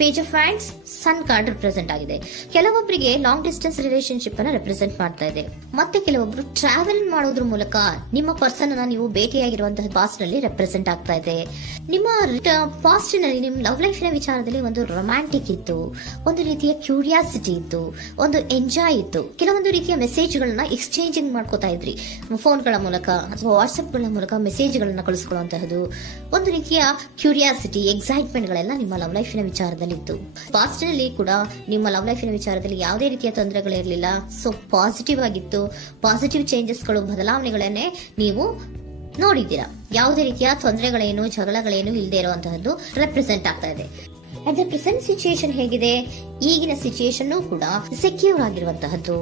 Page of hands sun card represent ಆಗಿದೆ. ಕೆಲವೊಬ್ಬರಿಗೆ long distance relationship ಅನ್ನ ರೆಪ್ರೆಸೆಂಟ್ ಮಾಡ್ತಾ ಇದೆ. ಮತ್ತೆ ಕೆಲವೊಬ್ರು ಟ್ರಾವೆಲ್ ಮಾಡೋದ್ರ ಮೂಲಕ ನಿಮ್ಮ ಪರ್ಸನ್ ಅನ್ನ ನೀವು ಭೇಟಿಯಾಗಿರುವಂತಹ ಪಾಸ್ಟ್ ನಲ್ಲಿ ರೆಪ್ರೆಸೆಂಟ್ ಆಗ್ತಾ ಇದೆ. ನಿಮ್ಮ ಪಾಸ್ಟ್ ನಲ್ಲಿ ನಿಮ್ಮ ಲವ್ ಲೈಫ್ ನ ವಿಚಾರದಲ್ಲಿ ಒಂದು ರೊಮ್ಯಾಂಟಿಕ್ ಇತ್ತು, ಒಂದು ರೀತಿಯ ಕ್ಯೂರಿಯಾಸಿಟಿ ಇತ್ತು, ಒಂದು ಎಂಜಾಯ್ ಇತ್ತು. ಕೆಲವೊಂದು ರೀತಿಯ ಮೆಸೇಜ್ ಗಳನ್ನ ಎಕ್ಸ್ಚೇಂಜಿಂಗ್ ಮಾಡ್ಕೋತಾ ಇದ್ರಿ, ಫೋನ್ಗಳ ಮೂಲಕ ಅಥವಾ ವಾಟ್ಸ್ಆಪ್ ಗಳ ಮೂಲಕ ಮೆಸೇಜ್ ಗಳನ್ನ ಕಳಿಸ್ಕೊಳ್ಳುವಂತಹದ್ದು, ಒಂದು ರೀತಿಯ ಕ್ಯೂರಿಯಾಸಿಟಿ, ಎಕ್ಸೈಟ್ಮೆಂಟ್ ಗಳೆಲ್ಲ ನಿಮ್ಮ ಲವ್ ಲೈಫ್ ನ ವಿಚಾರದಲ್ಲಿ ಇತ್ತು. ಪಾಸ್ಟ್ ನಲ್ಲಿ ಕೂಡ ನಿಮ್ಮ ಲವ್ ಲೈಫಿನ ವಿಚಾರದಲ್ಲಿ ಯಾವುದೇ ರೀತಿಯ ತೊಂದರೆಗಳಿರಲಿಲ್ಲ. ಸೊ ಪಾಸಿಟಿವ್ ಆಗಿತ್ತು. ಪಾಸಿಟಿವ್ ಚೇಂಜಸ್ಗಳು, ಬದಲಾವಣೆಗಳನ್ನೇ ನೀವು ನೋಡಿದ್ದೀರಾ. ಯಾವುದೇ ರೀತಿಯ ತೊಂದರೆಗಳೇನು, ಜಗಳಗಳೇನು ಇಲ್ಲದೆ ಇರುವಂತಹದ್ದು ರೆಪ್ರೆಸೆಂಟ್ ಆಗ್ತಾ ಇದೆ. ಅಟ್ ದ ಪ್ರೆಸೆಂಟ್ ಸಿಚುಯೇಷನ್ ಹೇಗಿದೆ? ಈಗಿನ ಸಿಚುಯೇಷನ್ ಕೂಡ ಸೆಕ್ಯೂರ್ ಆಗಿರುವಂತಹದ್ದು.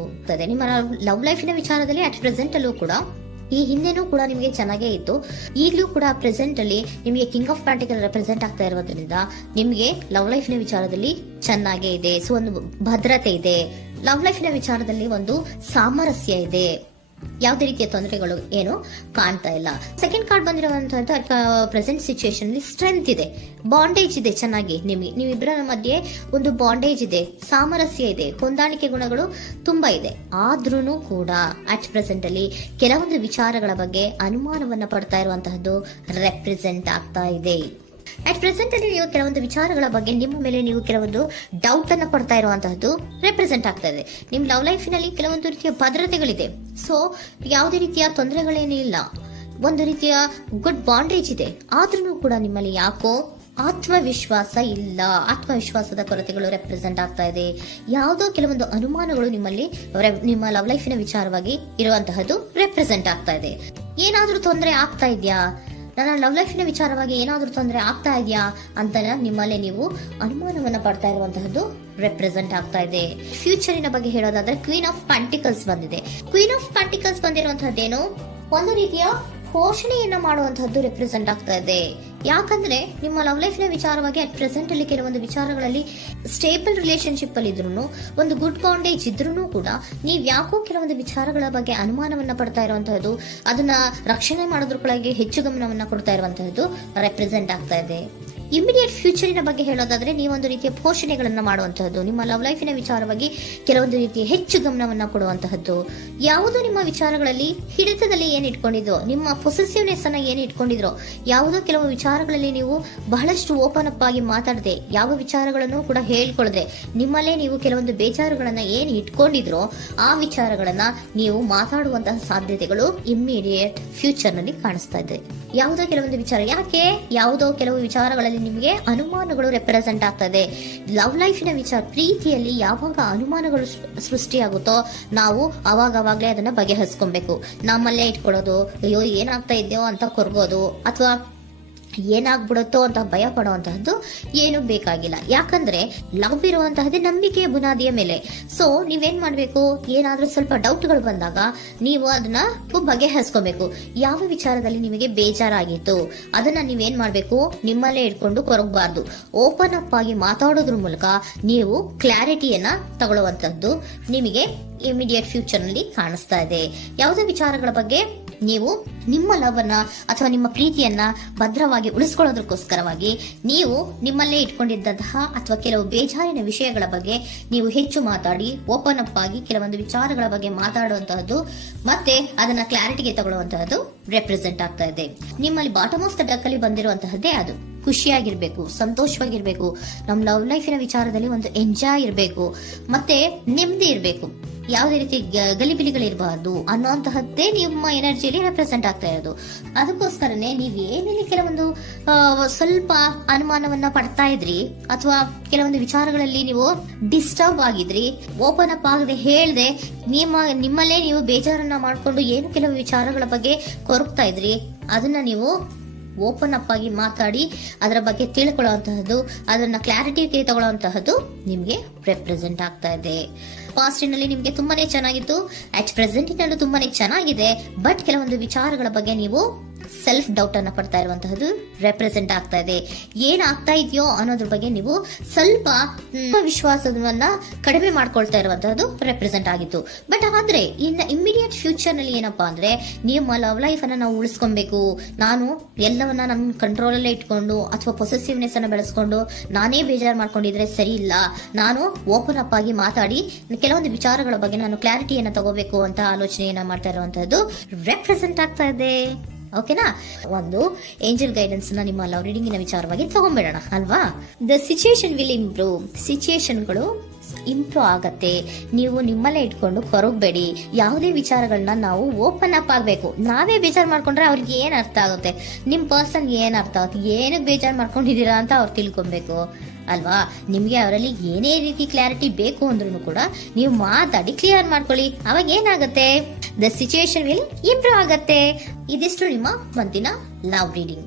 ನಿಮ್ಮ ಲವ್ ಲೈಫಿನ ವಿಚಾರದಲ್ಲಿ ಅಟ್ ಪ್ರೆಸೆಂಟ್ ಅಲ್ಲೂ ಕೂಡ, ಈ ಹಿಂದೆನೂ ಕೂಡ ನಿಮಗೆ ಚೆನ್ನಾಗೇ ಇತ್ತು, ಈಗಲೂ ಕೂಡ ಪ್ರೆಸೆಂಟ್ ಅಲ್ಲಿ ನಿಮಗೆ ಕಿಂಗ್ ಆಫ್ ಪ್ಯಾಂಟಿಕಲ್ ರೆಪ್ರೆಸೆಂಟ್ ಆಗ್ತಾ ಇರೋದ್ರಿಂದ ನಿಮಗೆ ಲವ್ ಲೈಫ್ ನ ವಿಚಾರದಲ್ಲಿ ಚೆನ್ನಾಗೇ ಇದೆ. ಸೊ ಒಂದು ಭದ್ರತೆ ಇದೆ. ಲವ್ ಲೈಫ್ ನ ವಿಚಾರದಲ್ಲಿ ಒಂದು ಸಾಮರಸ್ಯ ಇದೆ. ಯಾವುದೇ ರೀತಿಯ ತೊಂದರೆಗಳು ಏನು ಕಾಣ್ತಾ ಇಲ್ಲ. ಸೆಕೆಂಡ್ ಕಾರ್ಡ್ ಬಂದಿರುವಂತಹದ್ದು ಪ್ರೆಸೆಂಟ್ ಸಿಚುಯೇಷನ್ ಅಲ್ಲಿ ಸ್ಟ್ರೆಂತ್ ಇದೆ, ಬಾಂಡೇಜ್ ಇದೆ. ಚೆನ್ನಾಗಿ ನೀವಿಬ್ಬರ ಮಧ್ಯೆ ಒಂದು ಬಾಂಡೇಜ್ ಇದೆ, ಸಾಮರಸ್ಯ ಇದೆ, ಹೊಂದಾಣಿಕೆ ಗುಣಗಳು ತುಂಬಾ ಇದೆ. ಆದ್ರೂ ಕೂಡ ಅಟ್ ಪ್ರೆಸೆಂಟ್ ಅಲ್ಲಿ ಕೆಲವೊಂದು ವಿಚಾರಗಳ ಬಗ್ಗೆ ಅನುಮಾನವನ್ನ ಪಡ್ತಾ ಇರುವಂತಹದ್ದು ರೆಪ್ರೆಸೆಂಟ್ ಆಗ್ತಾ ಇದೆ. ಅಟ್ ಪ್ರೆಸೆಂಟ್ ಅಲ್ಲಿ ನೀವು ಕೆಲವೊಂದು ವಿಚಾರಗಳ ಬಗ್ಗೆ ನಿಮ್ಮ ಮೇಲೆ ನೀವು ಕೆಲವೊಂದು ಡೌಟ್ ಅನ್ನ ಪಡ್ತಾ ಇರುವಂತಹದ್ದು ರೆಪ್ರೆಸೆಂಟ್ ಆಗ್ತಾ ಇದೆ. ನಿಮ್ ಲವ್ ಲೈಫಿನಲ್ಲಿ ಕೆಲವೊಂದು ರೀತಿಯ ಭದ್ರತೆಗಳಿದೆ. ಸೊ ಯಾವುದೇ ರೀತಿಯ ತೊಂದರೆಗಳೇನೂ ಇಲ್ಲ, ಒಂದು ರೀತಿಯ ಗುಡ್ ಬಾಂಡೇಜ್ ಇದೆ. ಆದ್ರೂ ಕೂಡ ನಿಮ್ಮಲ್ಲಿ ಯಾಕೋ ಆತ್ಮವಿಶ್ವಾಸ ಇಲ್ಲ, ಆತ್ಮವಿಶ್ವಾಸದ ಕೊರತೆಗಳು ರೆಪ್ರೆಸೆಂಟ್ ಆಗ್ತಾ ಇದೆ. ಯಾವುದೋ ಕೆಲವೊಂದು ಅನುಮಾನಗಳು ನಿಮ್ಮಲ್ಲಿ ನಿಮ್ಮ ಲವ್ ಲೈಫಿನ ವಿಚಾರವಾಗಿ ಇರುವಂತಹದ್ದು ರೆಪ್ರೆಸೆಂಟ್ ಆಗ್ತಾ ಇದೆ. ಏನಾದ್ರೂ ತೊಂದರೆ ಆಗ್ತಾ ಇದೆಯಾ, ನನ್ನ ಲವ್ ಲೈಫಿನ ವಿಚಾರವಾಗಿ ಏನಾದ್ರೂ ತೊಂದರೆ ಆಗ್ತಾ ಇದೆಯಾ ಅಂತ ನಿಮ್ಮಲ್ಲಿ ನೀವು ಅನುಮಾನವನ್ನ ಪಡ್ತಾ ಇರುವಂತಹದ್ದು ರೆಪ್ರೆಸೆಂಟ್ ಆಗ್ತಾ ಇದೆ. ಫ್ಯೂಚರಿನ ಬಗ್ಗೆ ಹೇಳೋದಾದ್ರೆ ಕ್ವೀನ್ ಆಫ್ ಪ್ಯಾಂಟಿಕಲ್ಸ್ ಬಂದಿದೆ. ಕ್ವೀನ್ ಆಫ್ ಪ್ಯಾಂಟಿಕಲ್ಸ್ ಬಂದಿರುವಂತಹದ್ದೇನು, ಒಂದು ರೀತಿಯ ಪೋಷಣೆಯನ್ನ ಮಾಡುವಂತಹದ್ದು ರೆಪ್ರೆಸೆಂಟ್ ಆಗ್ತಾ ಇದೆ. ಯಾಕಂದ್ರೆ ನಿಮ್ಮ ಲವ್ ಲೈಫ್ ನ ವಿಚಾರವಾಗಿ ಅಟ್ ಪ್ರೆಸೆಂಟ್ ಅಲ್ಲಿ ಕೆಲವೊಂದು ವಿಚಾರಗಳಲ್ಲಿ ಸ್ಟೇಬಲ್ ರಿಲೇಶನ್ಶಿಪ್ ಅಲ್ಲಿ ಇದ್ರು, ಒಂದು ಗುಡ್ ಬಾಂಡೇಜ್ ಇದ್ರೂ ಕೂಡ ನೀವ್ ಯಾಕೋ ಕೆಲವೊಂದು ವಿಚಾರಗಳ ಬಗ್ಗೆ ಅನುಮಾನವನ್ನ ಪಡ್ತಾ ಇರುವಂತಹದ್ದು, ಅದನ್ನ ರಕ್ಷಣೆ ಮಾಡೋದ್ರೊಳಗೆ ಹೆಚ್ಚು ಗಮನವನ್ನ ಕೊಡ್ತಾ ಇರುವಂತಹದ್ದು ರೆಪ್ರೆಸೆಂಟ್ ಆಗ್ತಾ ಇದೆ. ಇಮಿಡಿಯೇಟ್ ಫ್ಯೂಚರಿನ ಬಗ್ಗೆ ಹೇಳೋದಾದ್ರೆ ನೀವೊಂದು ರೀತಿಯ ಪೋಷಣೆಗಳನ್ನ ಮಾಡುವಂತಹದ್ದು, ನಿಮ್ಮ ಲವ್ ಲೈಫಿನ ವಿಚಾರವಾಗಿ ಕೆಲವೊಂದು ರೀತಿಯ ಹೆಚ್ಚು ಗಮನವನ್ನ ಕೊಡುವಂತಹದ್ದು, ಯಾವುದೋ ನಿಮ್ಮ ವಿಚಾರಗಳಲ್ಲಿ ಹಿಡಿತದಲ್ಲಿ ಏನ್ ಇಟ್ಕೊಂಡಿದ್ರೋ, ನಿಮ್ಮ ಪೊಸೆಸಿವ್ನೆಸ್ ಅನ್ನ ಏನ್ ಇಟ್ಕೊಂಡಿದ್ರೋ, ಯಾವುದೋ ಕೆಲವು ವಿಚಾರಗಳಲ್ಲಿ ನೀವು ಬಹಳಷ್ಟು ಓಪನ್ ಅಪ್ ಆಗಿ ಮಾತಾಡದೆ, ಯಾವ ವಿಚಾರಗಳನ್ನು ಕೂಡ ಹೇಳ್ಕೊಳ್ಳದೆ, ನಿಮ್ಮಲ್ಲೇ ನೀವು ಕೆಲವೊಂದು ಬೇಜಾರುಗಳನ್ನ ಏನ್ ಇಟ್ಕೊಂಡಿದ್ರೋ ಆ ವಿಚಾರಗಳನ್ನ ನೀವು ಮಾತಾಡುವಂತಹ ಸಾಧ್ಯತೆಗಳು ಇಮ್ಮಿಡಿಯೇಟ್ ಫ್ಯೂಚರ್ ನಲ್ಲಿ ಕಾಣಿಸ್ತಾ ಇದೆ. ಯಾವುದೋ ಕೆಲವೊಂದು ವಿಚಾರ, ಯಾಕೆ ಯಾವುದೋ ಕೆಲವು ವಿಚಾರಗಳಲ್ಲಿ ನಿಮಗೆ ಅನುಮಾನಗಳು ರೆಪ್ರೆಸೆಂಟ್ ಆಗ್ತದೆ. ಲವ್ ಲೈಫಿನ ವಿಚಾರ, ಪ್ರೀತಿಯಲ್ಲಿ ಯಾವಾಗ ಅನುಮಾನಗಳು ಸೃಷ್ಟಿಯಾಗುತ್ತೋ ನಾವು ಅವಾಗವಾಗ್ಲೇ ಅದನ್ನ ಬಗೆಹರಿಸ್ಕೊಬೇಕು. ನಮ್ಮಲ್ಲೇ ಇಟ್ಕೊಳ್ಳೋದು, ಅಯ್ಯೋ ಏನಾಗ್ತಾ ಇದೆಯೋ ಅಂತ ಕೊರ್ಗೋದು ಅಥವಾ ಏನಾಗ್ಬಿಡುತ್ತೋ ಅಂತ ಭಯ ಪಡುವಂತಹದ್ದು ಏನು ಬೇಕಾಗಿಲ್ಲ. ಯಾಕಂದ್ರೆ ಲವ್ ಇರುವಂತಹದ್ದೇ ನಂಬಿಕೆಯ ಬುನಾದಿಯ ಮೇಲೆ. ಸೊ ನೀವೇನ್ ಮಾಡ್ಬೇಕು, ಏನಾದ್ರೂ ಸ್ವಲ್ಪ ಡೌಟ್ಗಳು ಬಂದಾಗ ನೀವು ಅದನ್ನ ಬಗೆಹರಿಸ್ಕೋಬೇಕು. ಯಾವ ವಿಚಾರದಲ್ಲಿ ನಿಮಗೆ ಬೇಜಾರಾಗಿತ್ತು ಅದನ್ನ ನೀವೇನ್ ಮಾಡ್ಬೇಕು, ನಿಮ್ಮಲ್ಲೇ ಇಟ್ಕೊಂಡು ಕೊರಗಬಾರ್ದು. ಓಪನ್ ಅಪ್ ಆಗಿ ಮಾತಾಡೋದ್ರ ಮೂಲಕ ನೀವು ಕ್ಲಾರಿಟಿಯನ್ನ ತಗೊಳ್ಳುವಂತದ್ದು ನಿಮಗೆ ಇಮಿಡಿಯೇಟ್ ಫ್ಯೂಚರ್ ನಲ್ಲಿ ಕಾಣಿಸ್ತಾ ಇದೆ. ಯಾವುದೇ ವಿಚಾರಗಳ ಬಗ್ಗೆ ನೀವು ನಿಮ್ಮ ಲವ್ ಅನ್ನ ಅಥವಾ ನಿಮ್ಮ ಪ್ರೀತಿಯನ್ನ ಭದ್ರವಾಗಿ ಉಳಿಸ್ಕೊಳ್ಳೋದಕ್ಕೋಸ್ಕರವಾಗಿ ನೀವು ನಿಮ್ಮಲ್ಲೇ ಇಟ್ಕೊಂಡಿದ್ದಂತಹ ಅಥವಾ ಕೆಲವು ಬೇಜಾರಿನ ವಿಷಯಗಳ ಬಗ್ಗೆ ನೀವು ಹೆಚ್ಚು ಮಾತಾಡಿ, ಓಪನ್ ಅಪ್ ಆಗಿ ಕೆಲವೊಂದು ವಿಚಾರಗಳ ಬಗ್ಗೆ ಮಾತಾಡುವಂತಹದ್ದು ಮತ್ತೆ ಅದನ್ನ ಕ್ಲಾರಿಟಿಗೆ ತಗೊಳ್ಳುವಂತಹದ್ದು ರೆಪ್ರೆಸೆಂಟ್ ಆಗ್ತಾ ಇದೆ. ನಿಮ್ಮಲ್ಲಿ ಬಾಟಮ್ ಆಫ್ ದ ಡಕ್ ಅಲ್ಲಿ ಬಂದಿರುವಂತಹದ್ದೇ ಅದು. ಖುಷಿಯಾಗಿರ್ಬೇಕು, ಸಂತೋಷವಾಗಿರ್ಬೇಕು, ನಮ್ಮ ಲವ್ ಲೈಫಿನ ವಿಚಾರದಲ್ಲಿ ಒಂದು ಎಂಜಾಯ್ ಇರಬೇಕು, ಮತ್ತೆ ನೆಮ್ಮದಿ ಇರಬೇಕು, ಯಾವುದೇ ರೀತಿ ಗಲಿಬಿಲಿಗಳಿರಬಾರ್ದು ಅನ್ನೋಂತಹದ್ದೇ ನಿಮ್ಮ ಎನರ್ಜಿಯಲ್ಲಿ ರೆಪ್ರೆಸೆಂಟ್ ಆಗ್ತಾ ಇರೋದು. ಅದಕ್ಕೋಸ್ಕರನೇ ನೀವ್ ಏನೇನು ಕೆಲವೊಂದು ಸ್ವಲ್ಪ ಅನುಮಾನವನ್ನ ಪಡ್ತಾ ಇದ್ರಿ ಅಥವಾ ಕೆಲವೊಂದು ವಿಚಾರಗಳಲ್ಲಿ ನೀವು ಡಿಸ್ಟರ್ಬ್ ಆಗಿದ್ರಿ, ಓಪನ್ ಅಪ್ ಆಗದೆ ಹೇಳ್ದೆ ನಿಮ್ಮಲ್ಲೇ ನೀವು ಬೇಜಾರನ್ನ ಮಾಡ್ಕೊಂಡು ಏನು ಕೆಲವು ವಿಚಾರಗಳ ಬಗ್ಗೆ ಕೊರಗ್ತಾ ಇದ್ರಿ, ಅದನ್ನ ನೀವು ಓಪನ್ ಅಪ್ ಆಗಿ ಮಾತಾಡಿ ಅದರ ಬಗ್ಗೆ ತಿಳ್ಕೊಳ್ಳುವಂತಹದ್ದು, ಅದನ್ನ ಕ್ಲಾರಿಟಿಗೆ ತಗೊಳ್ಳುವಂತಹದ್ದು ನಿಮ್ಗೆ ರೆಪ್ರೆಸೆಂಟ್ ಆಗ್ತಾ ಇದೆ. ಪಾಸ್ಟಿನಲ್ಲಿ ನಿಮ್ಗೆ ತುಂಬಾನೇ ಚೆನ್ನಾಗಿತ್ತು, ಅಟ್ ಪ್ರೆಸೆಂಟಿನಲ್ಲೂ ತುಂಬಾನೇ ಚೆನ್ನಾಗಿದೆ. ಬಟ್ ಕೆಲವೊಂದು ವಿಚಾರಗಳ ಬಗ್ಗೆ ನೀವು ಸೆಲ್ಫ್ ಡೌಟ್ ಅನ್ನ ಪಡ್ತಾ ಇರುವಂತಹದ್ದು ರೆಪ್ರೆಸೆಂಟ್ ಆಗ್ತಾ ಇದೆ. ಏನಾಗ್ತಾ ಇದೆಯೋ ಅನ್ನೋದ್ರ ಬಗ್ಗೆ ನೀವು ಸ್ವಲ್ಪ ವಿಶ್ವಾಸವನ್ನ ಕಡಿಮೆ ಮಾಡ್ಕೊಳ್ತಾ ಇರುವಂತಹದ್ದು ರೆಪ್ರೆಸೆಂಟ್ ಆಗಿತ್ತು. ಬಟ್ ಆದ್ರೆ ಇನ್ನು ಇಮಿಡಿಯೇಟ್ ಫ್ಯೂಚರ್ ನಲ್ಲಿ ಏನಪ್ಪಾ ಅಂದ್ರೆ ನಿಮ್ಮ ಲವ್ ಲೈಫ್ ಅನ್ನ ನಾವು ಉಳಿಸ್ಕೊಬೇಕು, ನಾನು ಎಲ್ಲವನ್ನ ನನ್ನ ಕಂಟ್ರೋಲ್ ಅಲ್ಲೇ ಇಟ್ಕೊಂಡು ಅಥವಾ ಪೊಸೆಸಿವ್ನೆಸ್ ಅನ್ನ ಬೆಳೆಸ್ಕೊಂಡು ನಾನೇ ಬೇಜಾರು ಮಾಡ್ಕೊಂಡಿದ್ರೆ ಸರಿ ಇಲ್ಲ, ನಾನು ಓಪನ್ ಅಪ್ ಆಗಿ ಮಾತಾಡಿ ಕೆಲವೊಂದು ವಿಚಾರಗಳ ಬಗ್ಗೆ ನಾನು ಕ್ಲಾರಿಟಿಯನ್ನ ತಗೋಬೇಕು ಅಂತ ಆಲೋಚನೆಯನ್ನ ಮಾಡ್ತಾ ಇರುವಂತಹದ್ದು ರೆಪ್ರೆಸೆಂಟ್ ಆಗ್ತಾ ಇದೆ. ಓಕೆನಾ, ಒಂದು ಏಂಜಲ್ ಗೈಡೆನ್ಸ್ ನ ನಿಮ್ಮ ಲವ್ ರೀಡಿಂಗಿನ ವಿಚಾರವಾಗಿ ತಗೊಂಡ್ಬಿಡೋಣ ಅಲ್ವಾ. ದ ಸಿಚುಯೇಷನ್ ವಿಲ್ ಇಂಪ್ರೂವ್, ಸಿಚುಯೇಷನ್ಗಳು ಇಂಪ್ರೂವ್ ಆಗತ್ತೆ. ನೀವು ನಿಮ್ಮಲ್ಲೇ ಇಟ್ಕೊಂಡು ಕೊರಗಬೇಡಿ. ಯಾವುದೇ ವಿಚಾರಗಳನ್ನ ನಾವು ಓಪನ್ ಅಪ್ ಆಗ್ಬೇಕು. ನಾವೇ ಬೇಜಾರು ಮಾಡ್ಕೊಂಡ್ರೆ ಅವ್ರಿಗೆ ಏನ್ ಅರ್ಥ ಆಗುತ್ತೆ, ನಿಮ್ ಪರ್ಸನ್ ಏನ್ ಅರ್ಥ ಆಗುತ್ತೆ, ಏನಕ್ಕೆ ಬೇಜಾರು ಮಾಡ್ಕೊಂಡಿದೀರಾ ಅಂತ ಅವ್ರು ತಿಳ್ಕೊಬೇಕು ಅಲ್ವಾ. ನಿಮ್ಗೆ ಅವರಲ್ಲಿ ಏನೇ ರೀತಿ ಕ್ಲಾರಿಟಿ ಬೇಕು ಅಂದ್ರೂ ಕೂಡ ನೀವು ಮಾತಾಡಿ ಕ್ಲಿಯರ್ ಮಾಡ್ಕೊಳ್ಳಿ. ಅವಾಗ ಏನಾಗುತ್ತೆ, ದ ಸಿಚುಯೇಷನ್ ವಿಲ್ ಇಂಪ್ರೂವ್ ಆಗತ್ತೆ. ಇದಿಷ್ಟು ನಿಮ್ಮ ಮಂತಿನ ಲವ್ ರೀಡಿಂಗ್.